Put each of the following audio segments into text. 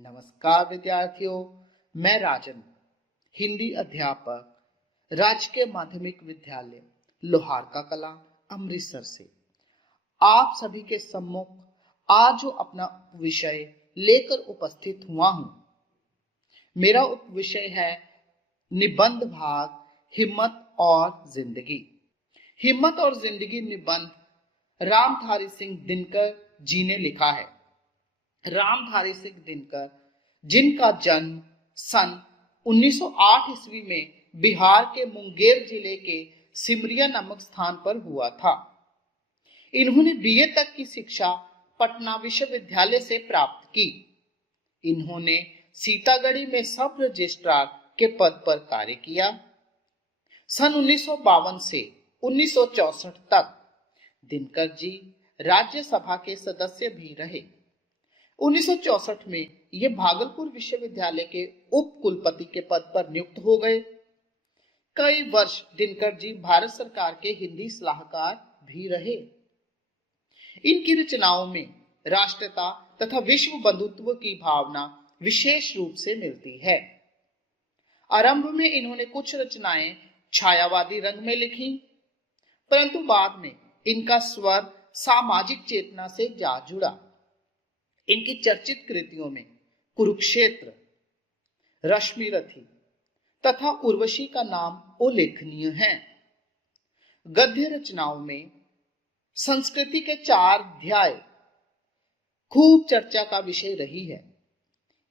नमस्कार विद्यार्थियों, मैं राजन, हिंदी अध्यापक, राजकीय माध्यमिक विद्यालय लोहारका कला, अमृतसर से आप सभी के सम्मुख आज जो अपना विषय लेकर उपस्थित हुआ हूं, मेरा उपविषय है निबंध भाग हिम्मत और जिंदगी। हिम्मत और जिंदगी निबंध रामधारी सिंह दिनकर जी ने लिखा है। रामधारी सिंह दिनकर, जिनका जन्म सन 1908 ईस्वी में बिहार के मुंगेर जिले के सिमरिया नामक स्थान पर हुआ था। इन्होंने बीए तक की शिक्षा पटना विश्वविद्यालय से प्राप्त की। इन्होंने सीतागढ़ी में सब रजिस्ट्रार के पद पर कार्य किया। सन 1952 से 1964 तक दिनकर जी राज्यसभा के सदस्य भी रहे। 1964 में ये भागलपुर विश्वविद्यालय के उप कुलपति के पद पर नियुक्त हो गए। कई वर्ष दिनकर जी भारत सरकार के हिंदी सलाहकार भी रहे। इनकी रचनाओं में राष्ट्रीयता तथा विश्व बंधुत्व की भावना विशेष रूप से मिलती है। आरंभ में इन्होंने कुछ रचनाएं छायावादी रंग में लिखी, परंतु बाद में इनका स्वर सामाजिक चेतना से जा जुड़ा। इनकी चर्चित कृतियों में कुरुक्षेत्र, रश्मिरथी तथा उर्वशी का नाम उल्लेखनीय है। गद्य रचनाओं में संस्कृति के 4 अध्याय खूब चर्चा का विषय रही है।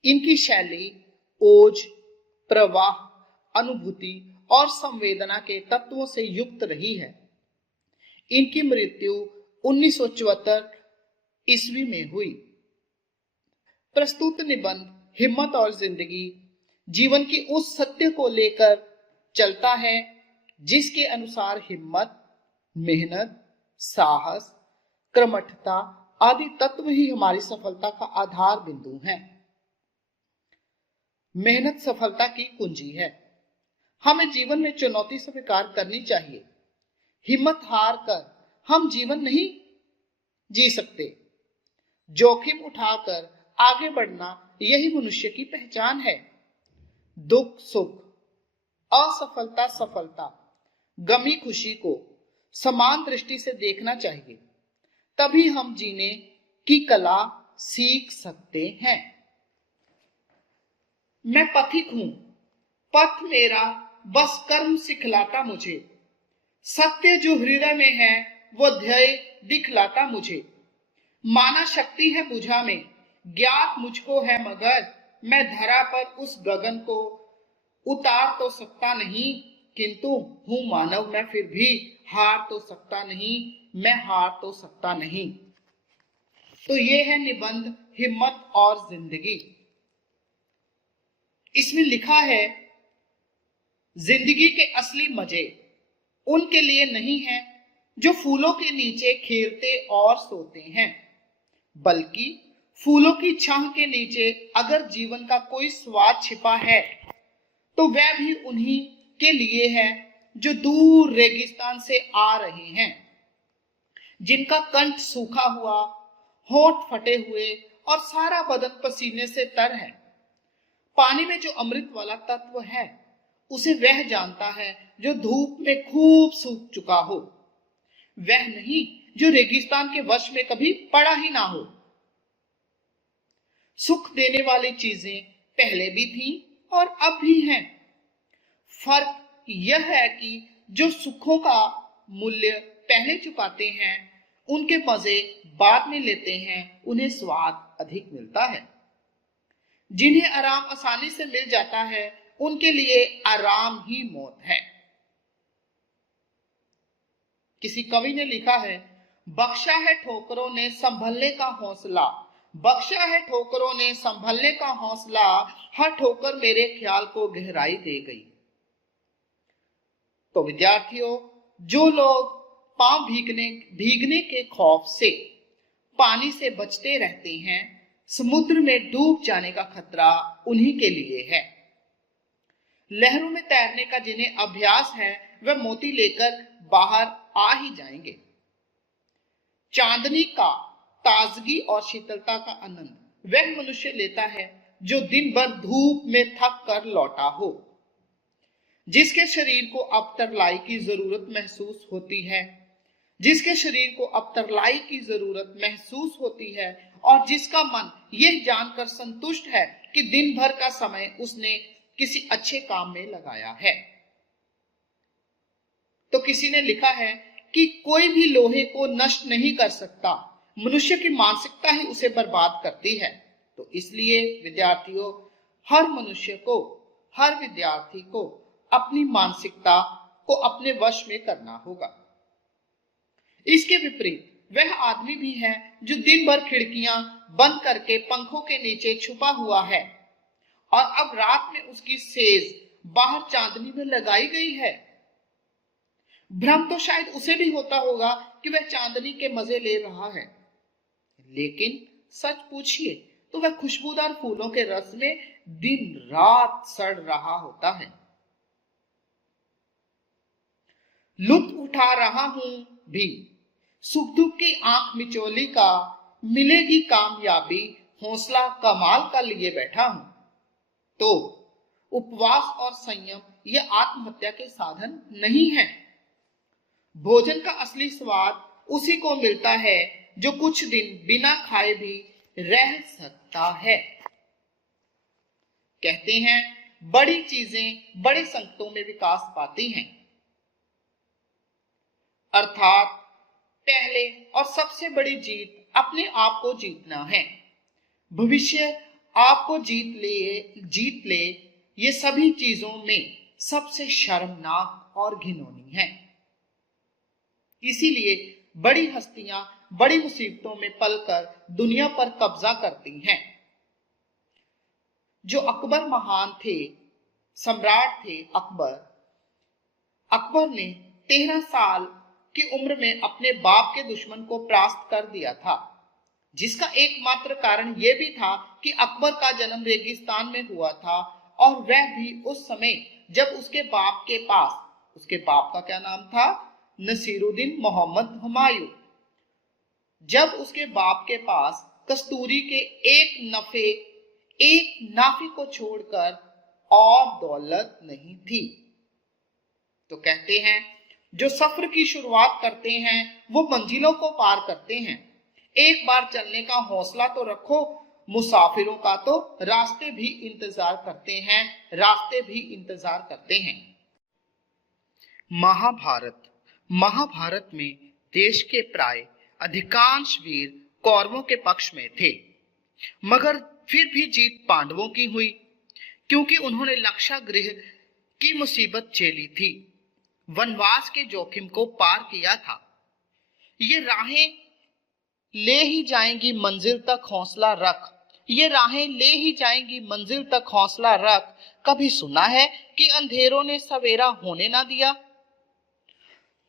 इनकी शैली ओज, प्रवाह, अनुभूति और संवेदना के तत्वों से युक्त रही है। इनकी मृत्यु 1974 ईस्वी में हुई। प्रस्तुत निबंध हिम्मत और जिंदगी जीवन की उस सत्य को लेकर चलता है जिसके अनुसार हिम्मत, मेहनत, साहस, कर्मठता आदि तत्व ही हमारी सफलता का आधार बिंदु हैं। मेहनत सफलता की कुंजी है। हमें जीवन में चुनौती स्वीकार करनी चाहिए। हिम्मत हार कर हम जीवन नहीं जी सकते। जोखिम उठाकर आगे बढ़ना यही मनुष्य की पहचान है। दुख सुख, असफलता सफलता, गमी खुशी को समान दृष्टि से देखना चाहिए, तभी हम जीने की कला सीख सकते हैं। मैं पथिक हूं, पथ मेरा बस कर्म सिखलाता मुझे। सत्य जो हृदय में है वो ध्येय दिखलाता मुझे। माना शक्ति है बुझा में, ज्ञात मुझको है मगर मैं धरा पर उस गगन को उतार तो सकता नहीं, किंतु हूं मानव मैं फिर भी हार तो सकता नहीं, मैं हार तो सकता नहीं। तो ये है निबंध हिम्मत और जिंदगी। इसमें लिखा है, जिंदगी के असली मजे उनके लिए नहीं है जो फूलों के नीचे खेलते और सोते हैं, बल्कि फूलों की छाह के नीचे अगर जीवन का कोई स्वाद छिपा है तो वह भी उन्हीं के लिए है जो दूर रेगिस्तान से आ रहे हैं, जिनका कंठ सूखा हुआ, होंठ फटे हुए और सारा बदन पसीने से तर है। पानी में जो अमृत वाला तत्व है उसे वह जानता है जो धूप में खूब सूख चुका हो, वह नहीं जो रेगिस्तान के वश में कभी पड़ा ही ना हो। सुख देने वाली चीजें पहले भी थी और अब भी हैं। फर्क यह है कि जो सुखों का मूल्य पहले चुकाते हैं उनके मजे बाद में लेते हैं, उन्हें स्वाद अधिक मिलता है। जिन्हें आराम आसानी से मिल जाता है उनके लिए आराम ही मौत है। किसी कवि ने लिखा है, बख्शा है ठोकरों ने संभलने का हौसला, बख्शा है ठोकरों ने संभलने का हौसला, हर ठोकर मेरे ख्याल को गहराई दे गई। तो विद्यार्थियों, जो लोग पांव भीगने के खौफ से पानी से बचते रहते हैं, समुद्र में डूब जाने का खतरा उन्हीं के लिए है। लहरों में तैरने का जिन्हें अभ्यास है वह मोती लेकर बाहर आ ही जाएंगे। चांदनी का ताजगी और शीतलता का आनंद वह मनुष्य लेता है जो दिन भर धूप में थक कर लौटा हो, जिसके शरीर को अब तरलाई की जरूरत महसूस होती है, जिसके शरीर को अब तरलाई की जरूरत महसूस होती है, और जिसका मन यह जानकर संतुष्ट है कि दिन भर का समय उसने किसी अच्छे काम में लगाया है। तो किसी ने लिखा है कि कोई भी लोहे को नष्ट नहीं कर सकता, मनुष्य की मानसिकता ही उसे बर्बाद करती है। तो इसलिए विद्यार्थियों, हर मनुष्य को, हर विद्यार्थी को अपनी मानसिकता को अपने वश में करना होगा। इसके विपरीत वह आदमी भी है जो दिन भर खिड़कियां बंद करके पंखों के नीचे छुपा हुआ है, और अब रात में उसकी सेज बाहर चांदनी में लगाई गई है। भ्रम तो शायद उसे भी होता होगा कि वह चांदनी के मजे ले रहा है, लेकिन सच पूछिए तो वह खुशबूदार फूलों के रस में दिन रात सड़ रहा होता है। लुत्फ उठा रहा हूं भी, सुख दुख की आंख मिचोली का, मिलेगी कामयाबी, हौसला कमाल का लिए बैठा हूं। तो उपवास और संयम ये आत्महत्या के साधन नहीं है। भोजन का असली स्वाद उसी को मिलता है जो कुछ दिन बिना खाए भी रह सकता है। कहते हैं बड़ी चीजें बड़े संकटों में विकास पाती हैं, अर्थात पहले और सबसे बड़ी जीत अपने आप को जीतना है। भविष्य आपको जीत ले ये सभी चीजों में सबसे शर्मनाक और घिनौनी है। इसीलिए बड़ी हस्तियां बड़ी मुसीबतों में पलकर दुनिया पर कब्जा करती हैं। जो अकबर महान थे, सम्राट थे अकबर ने 13 साल की उम्र में अपने बाप के दुश्मन को परास्त कर दिया था, जिसका एकमात्र कारण यह भी था कि अकबर का जन्म रेगिस्तान में हुआ था, और वह भी उस समय जब उसके बाप का क्या नाम था, नसीरुद्दीन मोहम्मद हुमायूं, जब उसके बाप के पास कस्तूरी के एक नाफे को छोड़कर और दौलत नहीं थी। तो कहते हैं जो सफर की शुरुआत करते हैं वो मंजिलों को पार करते हैं। एक बार चलने का हौसला तो रखो, मुसाफिरों का तो रास्ते भी इंतजार करते हैं। महाभारत में देश के प्राय अधिकांश वीर कौरवों के पक्ष में थे, मगर फिर भी जीत पांडवों की हुई, क्योंकि उन्होंने लक्षागृह की मुसीबत झेली थी, वनवास के जोखिम को पार किया था। ये राहें ले ही जाएंगी मंजिल तक, हौसला रख। ये राहें ले ही जाएंगी मंजिल तक, हौसला रख। कभी सुना है कि अंधेरों ने सवेरा होने ना दिया?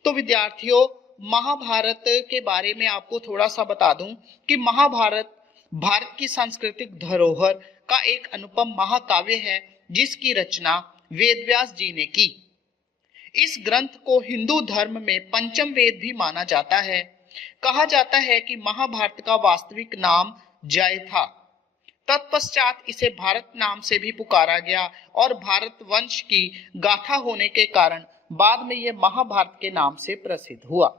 तो विद्यार्थियों, महाभारत के बारे में आपको थोड़ा सा बता दूं कि महाभारत भारत की सांस्कृतिक धरोहर का एक अनुपम महाकाव्य है, जिसकी रचना वेदव्यास जी ने की। इस ग्रंथ को हिंदू धर्म में पंचम वेद भी माना जाता है। कहा जाता है कि महाभारत का वास्तविक नाम जय था। तत्पश्चात इसे भारत नाम से भी पुकारा गया, और भारत वंश की गाथा होने के कारण बाद में यह महाभारत के नाम से प्रसिद्ध हुआ।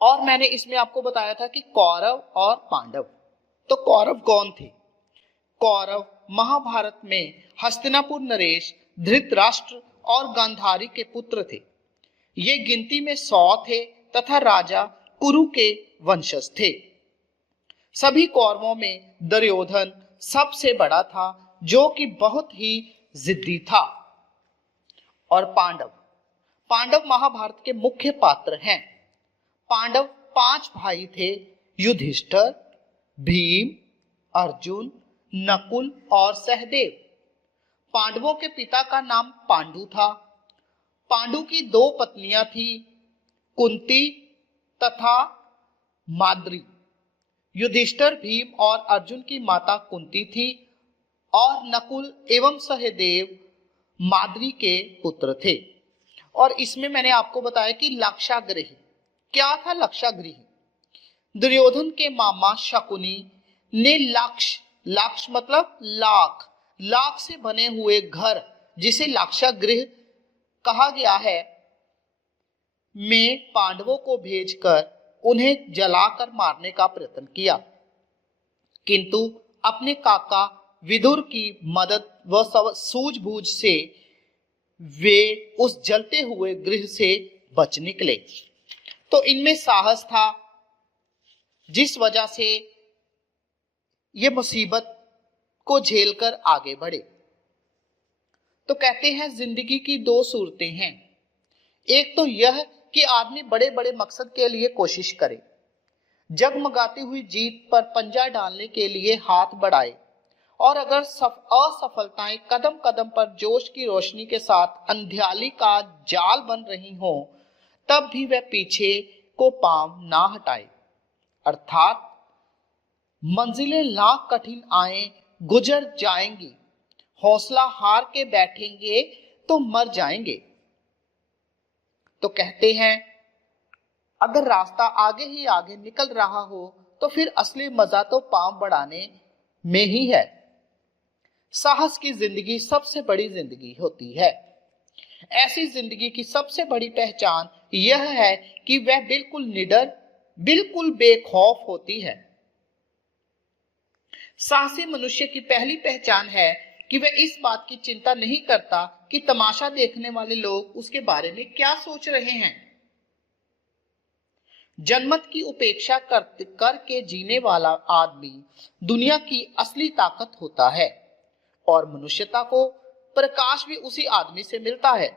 और मैंने इसमें आपको बताया था कि कौरव और पांडव। तो कौरव कौन थे? कौरव महाभारत में हस्तिनापुर नरेश, धृतराष्ट्र और गांधारी के पुत्र थे। ये गिनती में 100 थे तथा राजा कुरु के वंशज थे। सभी कौरवों में दुर्योधन सबसे बड़ा था, जो कि बहुत ही जिद्दी था। और पांडव महाभारत के मुख्य पात्र हैं। पांडव 5 भाई थे: युधिष्ठिर, भीम, अर्जुन, नकुल और सहदेव। पांडवों के पिता का नाम पांडु था। पांडु की 2 पत्नियां थी, कुंती तथा माद्री। युधिष्ठिर, भीम और अर्जुन की माता कुंती थी, और नकुल एवं सहदेव माद्री के पुत्र थे। और इसमें मैंने आपको बताया कि लक्षागृह क्या था। लक्षागृह दुर्योधन के मामा शकुनी ने लक्ष्य लाक्ष मतलब लाख, लाख से बने हुए घर जिसे लाक्षागृह कहा गया है, में पांडवों को भेजकर उन्हें जलाकर मारने का प्रयत्न किया, किंतु अपने काका विदुर की मदद व सूझबूझ से वे उस जलते हुए गृह से बच निकले। तो इनमें साहस था, जिस वजह से ये मुसीबत को झेलकर आगे बढ़े। तो कहते हैं जिंदगी की दो सूरतें हैं, एक तो यह कि आदमी बड़े बड़े मकसद के लिए कोशिश करे, जगमगाती हुई जीत पर पंजा डालने के लिए हाथ बढ़ाए, और अगर असफलताएं कदम कदम पर जोश की रोशनी के साथ अंधियाली का जाल बन रही हो, तब भी वह पीछे को पांव ना हटाए। अर्थात मंजिलें लाख कठिन आए गुजर जाएंगी, हौसला हार के बैठेंगे तो मर जाएंगे। तो कहते हैं अगर रास्ता आगे ही आगे निकल रहा हो तो फिर असली मजा तो पांव बढ़ाने में ही है। साहस की जिंदगी सबसे बड़ी जिंदगी होती है। ऐसी जिंदगी की सबसे बड़ी पहचान यह है कि वह बिल्कुल निडर, बिल्कुल बेखौफ होती है। साहसी मनुष्य की पहली पहचान है कि वह इस बात की चिंता नहीं करता कि तमाशा देखने वाले लोग उसके बारे में क्या सोच रहे हैं। जनमत की उपेक्षा करके जीने वाला आदमी दुनिया की असली ताकत होता है, और मनुष्यता को प्रकाश भी उसी आदमी से मिलता है।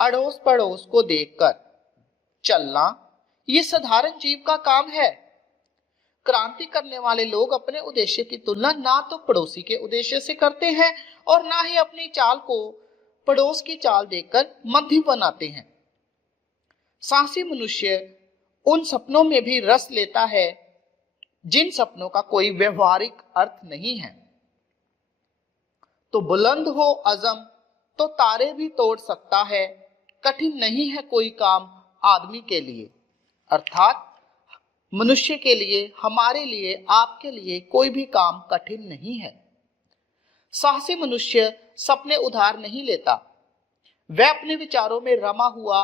अड़ोस पड़ोस को देखकर चलना यह साधारण जीव का काम है। क्रांति करने वाले लोग अपने उद्देश्य की तुलना ना तो पड़ोसी के उद्देश्य से करते हैं और ना ही अपनी चाल को पड़ोस की चाल देखकर मध्यम बनाते हैं। साहसी मनुष्य उन सपनों में भी रस लेता है जिन सपनों का कोई व्यवहारिक अर्थ नहीं है। तो बुलंद हो अज़म तो तारे भी तोड़ सकता है, कठिन नहीं है कोई काम आदमी के लिए। अर्थात मनुष्य के लिए, हमारे लिए, आपके लिए कोई भी काम कठिन नहीं है। साहसी मनुष्य सपने उधार नहीं लेता, वह अपने विचारों में रमा हुआ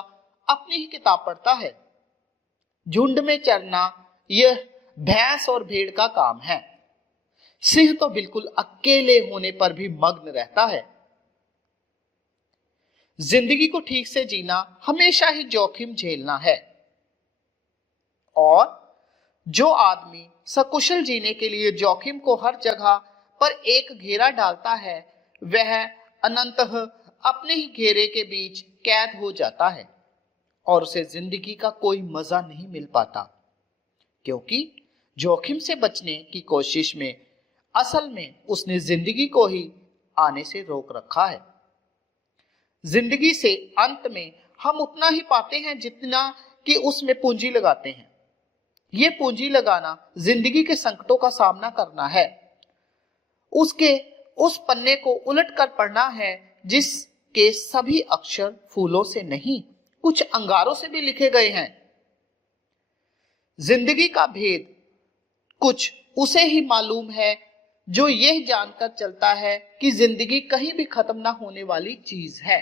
अपनी ही किताब पढ़ता है। झुंड में चरना यह भैंस और भेड़ का काम है। सिंह तो बिल्कुल अकेले होने पर भी मग्न रहता है। जिंदगी को ठीक से जीना हमेशा ही जोखिम झेलना है, और जो आदमी सकुशल जीने के लिए जोखिम को हर जगह पर एक घेरा डालता है, वह अनंतः अपने ही घेरे के बीच कैद हो जाता है और उसे जिंदगी का कोई मजा नहीं मिल पाता, क्योंकि जोखिम से बचने की कोशिश में असल में उसने जिंदगी को ही आने से रोक रखा है। जिंदगी से अंत में हम उतना ही पाते हैं जितना कि उसमें पूंजी लगाते हैं। ये पूंजी लगाना जिंदगी के संकटों का सामना करना है, उसके उस पन्ने को उलट कर पढ़ना है जिसके सभी अक्षर फूलों से नहीं, कुछ अंगारों से भी लिखे गए हैं। जिंदगी का भेद कुछ उसे ही मालूम है जो यह जानकर चलता है कि जिंदगी कहीं भी खत्म ना होने वाली चीज है।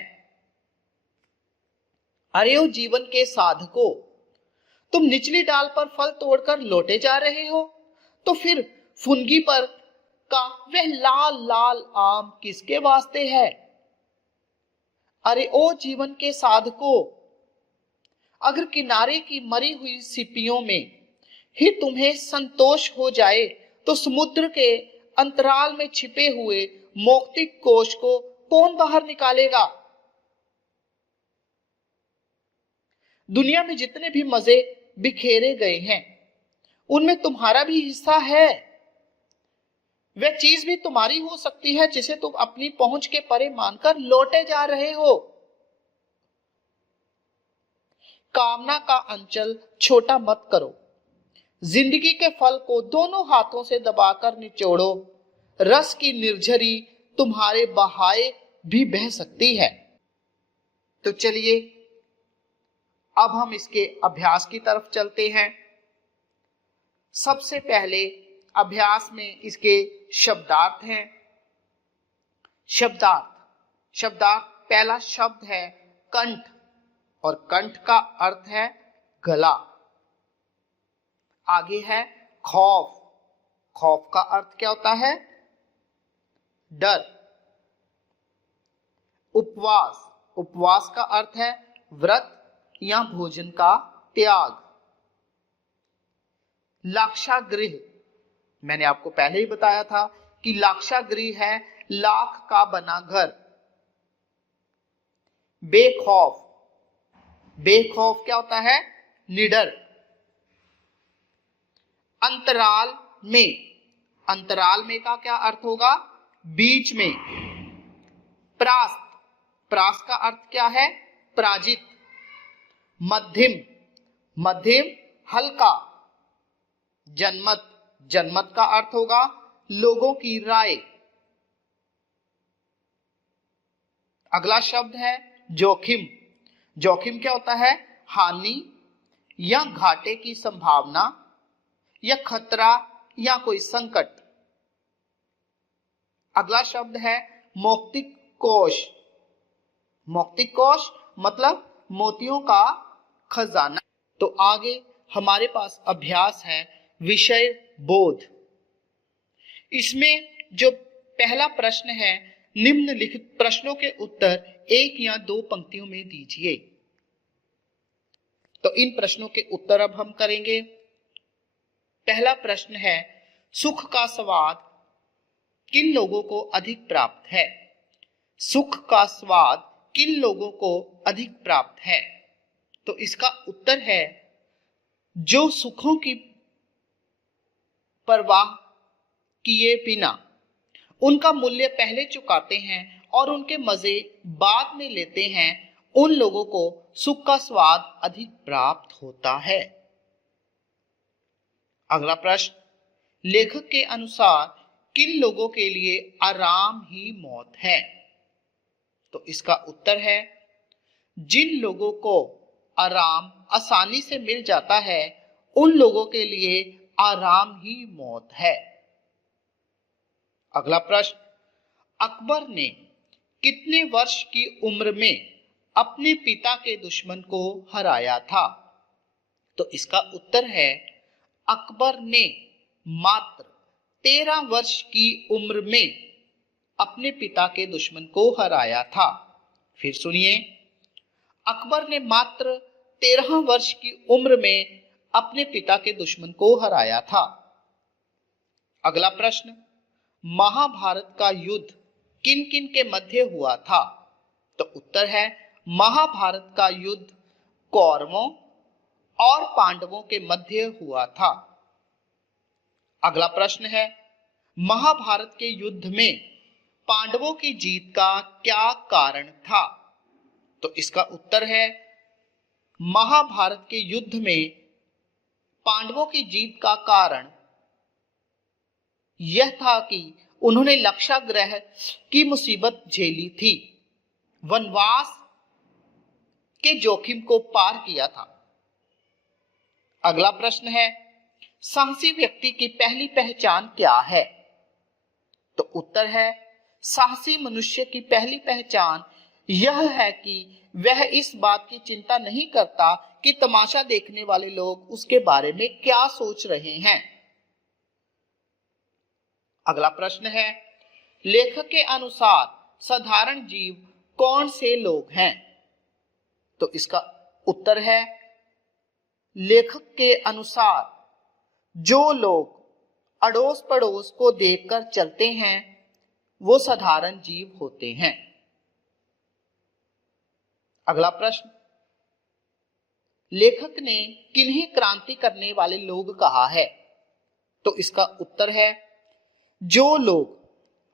अरे ओ जीवन के साधकों, तुम निचली डाल पर फल तोड़कर लौटे जा रहे हो, तो फिर फुनगी पर का वह लाल लाल आम किसके वास्ते है? अरे ओ जीवन के साधकों, अगर किनारे की मरी हुई सीपियों में ही तुम्हें संतोष हो जाए तो समुद्र के अंतराल में छिपे हुए मौक्तिक कोश को कौन बाहर निकालेगा? दुनिया में जितने भी मजे बिखेरे गए हैं उनमें तुम्हारा भी हिस्सा है। वह चीज भी तुम्हारी हो सकती है जिसे तुम अपनी पहुंच के परे मानकर लौटे जा रहे हो। कामना का अंचल छोटा मत करो, जिंदगी के फल को दोनों हाथों से दबाकर निचोड़ो। रस की निर्झरी तुम्हारे बहाए भी बह सकती है। तो चलिए अब हम इसके अभ्यास की तरफ चलते हैं। सबसे पहले अभ्यास में इसके शब्दार्थ हैं। शब्दार्थ पहला शब्द है कंठ, और कंठ का अर्थ है गला। आगे है खौफ, खौफ का अर्थ क्या होता है? डर। उपवास, उपवास का अर्थ है व्रत या भोजन का त्याग। लाक्षागृह, मैंने आपको पहले ही बताया था कि लाक्षागृह है लाख का बना घर। बेखौफ, बेखौफ क्या होता है? निडर। अंतराल में, अंतराल में का क्या अर्थ होगा? बीच में। प्रास्त, प्रास्त का अर्थ क्या है? पराजित। मध्यम, मध्यम हल्का। जनमत, जनमत का अर्थ होगा लोगों की राय। अगला शब्द है जोखिम। जोखिम क्या होता है? हानि या घाटे की संभावना या खतरा या कोई संकट। अगला शब्द है मौक्तिक कोश। मौक्तिक कोश मतलब मोतियों का खजाना। तो आगे हमारे पास अभ्यास है विषय बोध। इसमें जो पहला प्रश्न है, निम्नलिखित प्रश्नों के उत्तर एक या दो पंक्तियों में दीजिए। तो इन प्रश्नों के उत्तर अब हम करेंगे। पहला प्रश्न है, सुख का स्वाद किन लोगों को अधिक प्राप्त है? सुख का स्वाद किन लोगों को अधिक प्राप्त है? तो इसका उत्तर है जो सुखों की परवाह किए बिना उनका मूल्य पहले चुकाते हैं और उनके मजे बाद में लेते हैं, उन लोगों को सुख का स्वाद अधिक प्राप्त होता है। अगला प्रश्न, लेखक के अनुसार किन लोगों के लिए आराम ही मौत है? तो इसका उत्तर है जिन लोगों को आराम आसानी से मिल जाता है, उन लोगों के लिए आराम ही मौत है। अगला प्रश्न, अकबर ने कितने वर्ष की उम्र में अपने पिता के दुश्मन को हराया था? तो इसका उत्तर है अकबर ने मात्र 13 वर्ष की उम्र में अपने पिता के दुश्मन को हराया था। फिर सुनिए, अकबर ने मात्र 13 वर्ष की उम्र में अपने पिता के दुश्मन को हराया था। अगला प्रश्न, महाभारत का युद्ध किन किन के मध्य हुआ था? तो उत्तर है महाभारत का युद्ध कौरवों और पांडवों के मध्य हुआ था। अगला प्रश्न है, महाभारत के युद्ध में पांडवों की जीत का क्या कारण था? तो इसका उत्तर है महाभारत के युद्ध में पांडवों की जीत का कारण यह था कि उन्होंने लक्षाग्रह की मुसीबत झेली थी, वनवास के जोखिम को पार किया था। अगला प्रश्न है, साहसी व्यक्ति की पहली पहचान क्या है? तो उत्तर है साहसी मनुष्य की पहली पहचान यह है कि वह इस बात की चिंता नहीं करता कि तमाशा देखने वाले लोग उसके बारे में क्या सोच रहे हैं। अगला प्रश्न है, लेखक के अनुसार साधारण जीव कौन से लोग हैं? तो इसका उत्तर है लेखक के अनुसार जो लोग अड़ोस पड़ोस को देखकर चलते हैं वो साधारण जीव होते हैं। अगला प्रश्न, लेखक ने किन्हें क्रांति करने वाले लोग कहा है? तो इसका उत्तर है जो लोग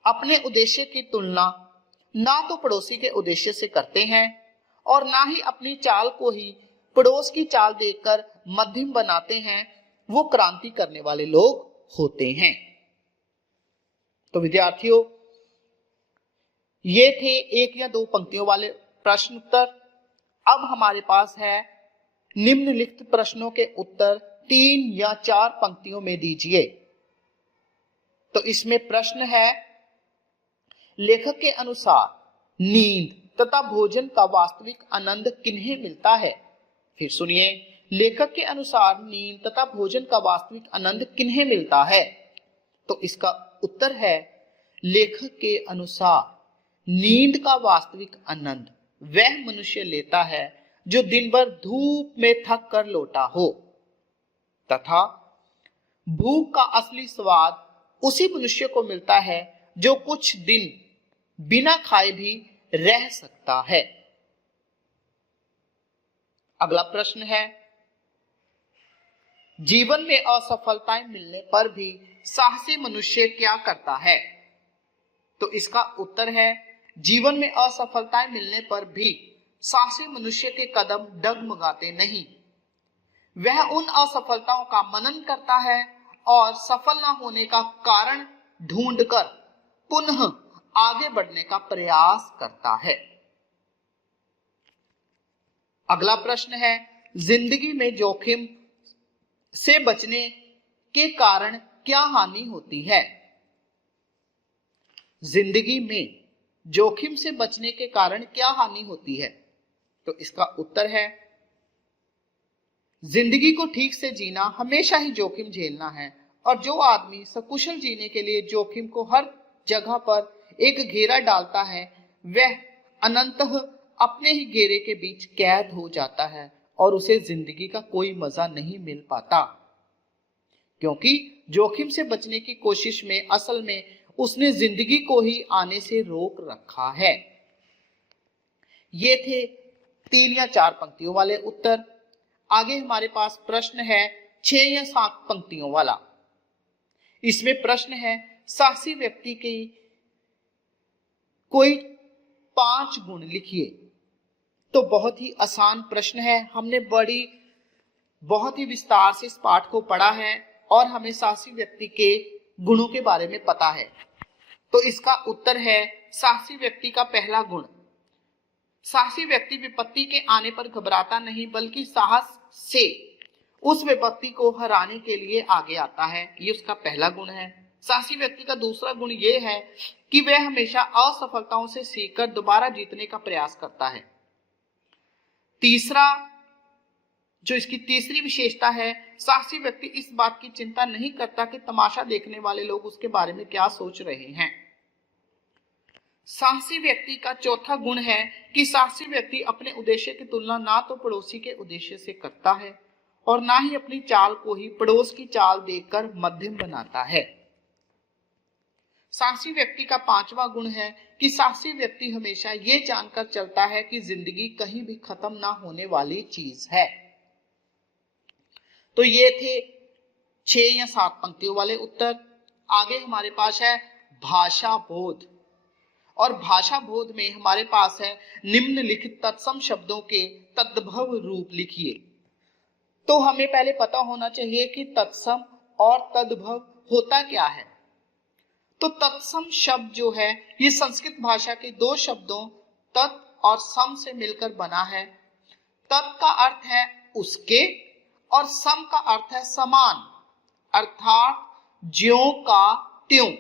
अपने उद्देश्य की तुलना ना तो पड़ोसी के उद्देश्य से करते हैं और ना ही अपनी चाल को ही पड़ोस की चाल देखकर मध्यम बनाते हैं, वो क्रांति करने वाले लोग होते हैं। तो विद्यार्थियों, ये थे एक या दो पंक्तियों वाले प्रश्न उत्तर। अब हमारे पास है निम्नलिखित प्रश्नों के उत्तर 3 या 4 पंक्तियों में दीजिए। तो इसमें प्रश्न है, लेखक के अनुसार नींद तथा भोजन का वास्तविक आनंद किन्हें मिलता है? फिर सुनिए, लेखक के अनुसार नींद तथा भोजन का वास्तविक आनंद किन्हें मिलता है? तो इसका उत्तर है, लेखक के अनुसार नींद का वास्तविक आनंद वह मनुष्य लेता है जो दिन भर धूप में थक कर लौटा हो, तथा भूख का असली स्वाद उसी मनुष्य को मिलता है जो कुछ दिन बिना खाए भी रह सकता है। अगला प्रश्न है, जीवन में असफलताएं मिलने पर भी साहसी मनुष्य क्या करता है? तो इसका उत्तर है, जीवन में असफलताएं मिलने पर भी साहसी मनुष्य के कदम डगमगाते नहीं। वह उन असफलताओं का मनन करता है और सफल न होने का कारण ढूंढकर पुनः आगे बढ़ने का प्रयास करता है। अगला प्रश्न है, जिंदगी में जोखिम से बचने के कारण क्या हानि होती है? जिंदगी में जोखिम से बचने के कारण क्या हानि होती है? तो इसका उत्तर है, जिंदगी को ठीक से जीना हमेशा ही जोखिम झेलना है, और जो आदमी सकुशल जीने के लिए जोखिम को हर जगह पर एक घेरा डालता है, वह अनंतः अपने ही घेरे के बीच कैद हो जाता है और उसे जिंदगी का कोई मजा नहीं मिल पाता, क्योंकि जोखिम से बचने की कोशिश में असल में उसने जिंदगी को ही आने से रोक रखा है। ये थे 3 या 4 पंक्तियों वाले उत्तर। आगे हमारे पास प्रश्न है 6 या 7 पंक्तियों वाला। इसमें प्रश्न है, साहसी व्यक्ति के कोई 5 गुण लिखिए। तो बहुत ही आसान प्रश्न है, हमने बहुत ही विस्तार से इस पाठ को पढ़ा है और हमें साहसी व्यक्ति के गुणों के बारे में पता है। तो इसका उत्तर है, साहसी व्यक्ति का पहला गुण, साहसी व्यक्ति विपत्ति के आने पर घबराता नहीं बल्कि साहस से उस विपत्ति को हराने के लिए आगे आता है। ये उसका पहला गुण है। साहसी व्यक्ति का दूसरा गुण ये है कि वह हमेशा असफलताओं से सीखकर दोबारा जीतने का प्रयास करता है। तीसरा, जो इसकी तीसरी विशेषता है, साहसी व्यक्ति इस बात की चिंता नहीं करता कि तमाशा देखने वाले लोग उसके बारे में क्या सोच रहे हैं। साहसी व्यक्ति का चौथा गुण है कि साहसी व्यक्ति अपने उद्देश्य की तुलना ना तो पड़ोसी के उद्देश्य से करता है और ना ही अपनी चाल को ही पड़ोस की चाल देखकर मध्यम बनाता है। साहसी व्यक्ति का 5वां गुण है कि साहसी व्यक्ति हमेशा ये जानकर चलता है कि जिंदगी कहीं भी खत्म ना होने वाली चीज है। तो ये थे 6 या 7 पंक्तियों वाले उत्तर। आगे हमारे पास है भाषा बोध, और भाषा बोध में हमारे पास है निम्नलिखित तत्सम शब्दों के तद्भव रूप लिखिए। तो हमें पहले पता होना चाहिए कि तत्सम और तद्भव होता क्या है। तो तत्सम शब्द जो है, ये संस्कृत भाषा के 2 शब्दों तत् और सम से मिलकर बना है। तत् का अर्थ है उसके और सम का अर्थ है समान, अर्थात ज्यों का त्यों।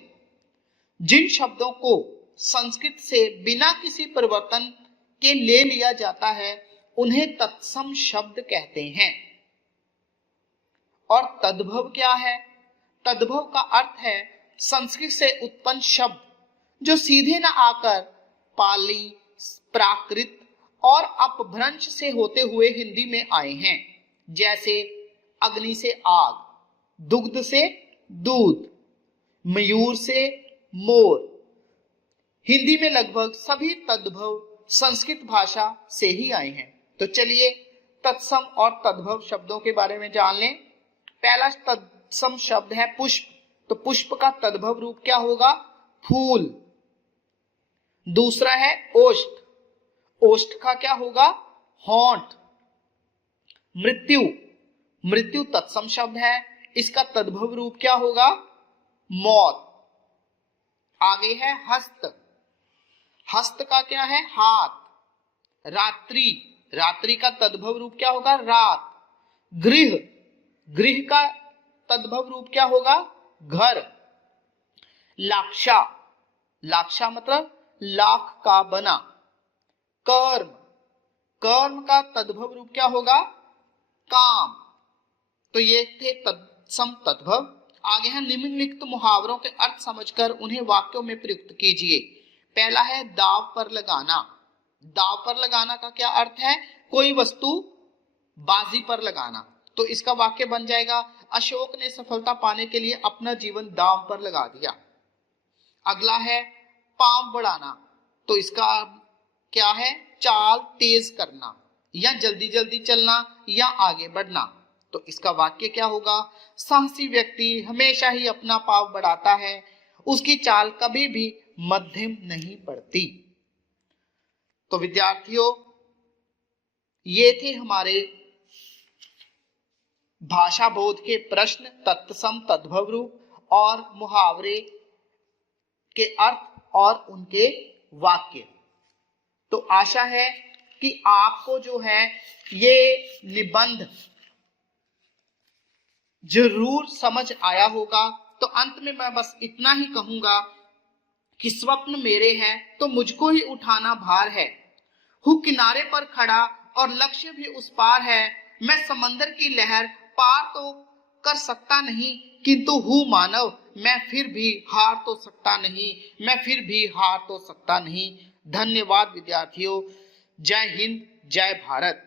जिन शब्दों को संस्कृत से बिना किसी परिवर्तन के ले लिया जाता है उन्हें तत्सम शब्द कहते हैं। और तद्भव क्या है? तद्भव का अर्थ है संस्कृत से उत्पन्न शब्द जो सीधे न आकर पाली, प्राकृत और अपभ्रंश से होते हुए हिंदी में आए हैं, जैसे अग्नि से आग, दुग्ध से दूध, मयूर से मोर। हिंदी में लगभग सभी तद्भव संस्कृत भाषा से ही आए हैं। तो चलिए तत्सम और तद्भव शब्दों के बारे में जान लें। पहला तत्सम शब्द है पुष्प। तो पुष्प का तद्भव रूप क्या होगा? फूल। दूसरा है ओष्ठ। ओष्ठ का क्या होगा? होंठ। मृत्यु। मृत्यु तत्सम शब्द है, इसका तद्भव रूप क्या होगा? मौत। आगे है हस्त। हस्त का क्या है? हाथ। रात्रि। रात्रि का तद्भव रूप क्या होगा? रात। गृह। गृह का तद्भव रूप क्या होगा? घर। लाक्षा, लाक्षा मतलब लाख का बना। कर्म, कर्म का तद्भव रूप क्या होगा? काम। तो ये थे तत्सम तद्भव। आगे है निम्नलिखित मुहावरों के अर्थ समझकर उन्हें वाक्यों में प्रयुक्त कीजिए। पहला है दाव पर लगाना। दाव पर लगाना का क्या अर्थ है? कोई वस्तु बाजी पर लगाना। तो इसका वाक्य बन जाएगा, अशोक ने सफलता पाने के लिए अपना जीवन दांव पर लगा दिया। अगला है पांव बढ़ाना। तो इसका क्या है? चाल तेज करना, या जल्दी जल्दी चलना, या आगे बढ़ना। तो इसका वाक्य क्या होगा? साहसी व्यक्ति हमेशा ही अपना पांव बढ़ाता है, उसकी चाल कभी भी मध्यम नहीं पड़ती। तो विद्यार्थियों, ये थे हमारे भाषा बोध के प्रश्न, तत्सम तद्भव रूप और मुहावरे के अर्थ और उनके वाक्य। तो आशा है कि आपको जो है ये निबंध जरूर समझ आया होगा। तो अंत में मैं बस इतना ही कहूंगा कि स्वप्न मेरे हैं तो मुझको ही उठाना भार है, हूँ किनारे पर खड़ा और लक्ष्य भी उस पार है। मैं समंदर की लहर पार तो कर सकता नहीं, किंतु हूँ मानव, मैं फिर भी हार तो सकता नहीं, मैं फिर भी हार तो सकता नहीं। धन्यवाद विद्यार्थियों। जय हिंद, जय भारत।